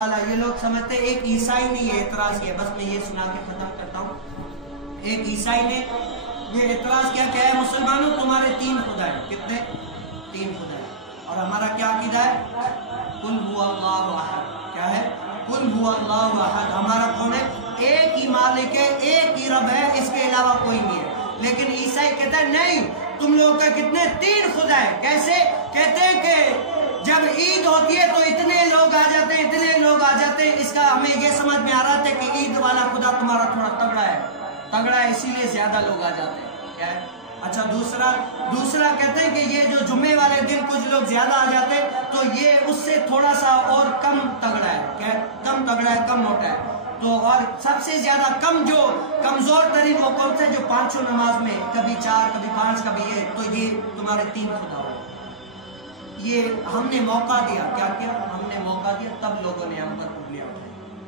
یہ لوگ سمجھتے ہیں ایک عیسائی نے یہ اعتراض کیا، بس میں یہ سنا کے ختم کرتا ہوں۔ ایک عیسائی نے یہ اعتراض کیا کہ اے مسلمانوں تمہارے تین خدا ہیں۔ کتنے؟ تین خدا ہیں۔ اور ہمارا کیا عقیدہ ہے؟ قل هو اللہ احد۔ کیا ہے؟ قل هو اللہ احد۔ ہمارا کون ہے؟ ایک ہی مالک ہے، ایک ہی رب ہے، اس کے علاوہ کوئی نہیں ہے۔ لیکن عیسائی کہتا ہے نہیں، تم لوگوں کا کتنے؟ تین خدا ہے۔ کیسے؟ کہتے ہیں کہ جب عید ہوتی ہے تو اتنے لوگ آ جاتے ہیں، اتنے لوگ آ جاتے ہیں۔ اس کا ہمیں یہ سمجھ میں آ رہا تھا کہ عید والا خدا تمہارا تھوڑا تگڑا ہے، اسی لیے زیادہ لوگ آ جاتے ہیں۔ کیا ہے؟ اچھا دوسرا کہتے ہیں کہ یہ جو جمعے والے دن کچھ لوگ زیادہ آ جاتے ہیں تو یہ اس سے تھوڑا سا اور کم تگڑا ہے۔ کیا ہے؟ کم تگڑا ہے، کم موٹا ہے۔ تو اور سب سے زیادہ کم جو کمزور ترین وہ کون سے؟ جو پانچوں نماز میں کبھی 4 کبھی 5 کبھی یہ، تو یہ تمہارے تین خدا ہو۔ یہ ہم نے موقع دیا۔ کیا کیا؟ ہم نے موقع دیا، تب لوگوں نے ہم پر اٹھ لیا۔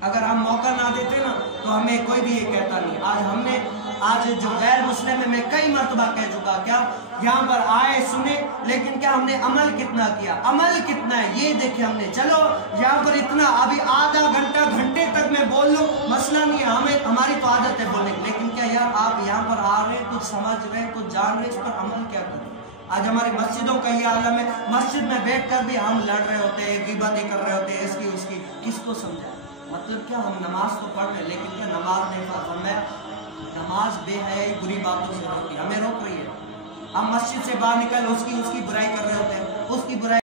اگر ہم موقع نہ دیتے نا تو ہمیں کوئی بھی یہ کہتا نہیں۔ آج جو غیر مسلم ہے، میں کئی مرتبہ کہہ چکا، کیا یہاں پر آئے سنے، لیکن کیا ہم نے عمل کتنا کیا؟ عمل کتنا ہے یہ دیکھیں ہم نے۔ چلو یہاں پر اتنا ابھی آدھا گھنٹے تک میں بول لوں، مسئلہ نہیں ہے، ہماری تو عادت ہے بولنے کی، لیکن کیا یار آپ یہاں پر آ رہے ہیں، کچھ سمجھ رہے ہیں، کچھ جان رہے ہیں، اس پر عمل کیا کریں؟ آج ہماری مسجدوں کا یہ عالم ہے، مسجد میں بیٹھ کر بھی ہم لڑ رہے ہوتے ہیں، غیبتیں کر رہے ہوتے ہیں، اس کی کس کو سمجھا؟ مطلب کیا ہم نماز تو پڑھ رہے ہیں، لیکن کیا نماز نہیں فرمایا؟ نماز بے حیائی بری باتوں سے روکی، ہمیں روک رہی ہے۔ ہم مسجد سے باہر نکل اس کی برائی کر رہے ہوتے ہیں، اس کی برائی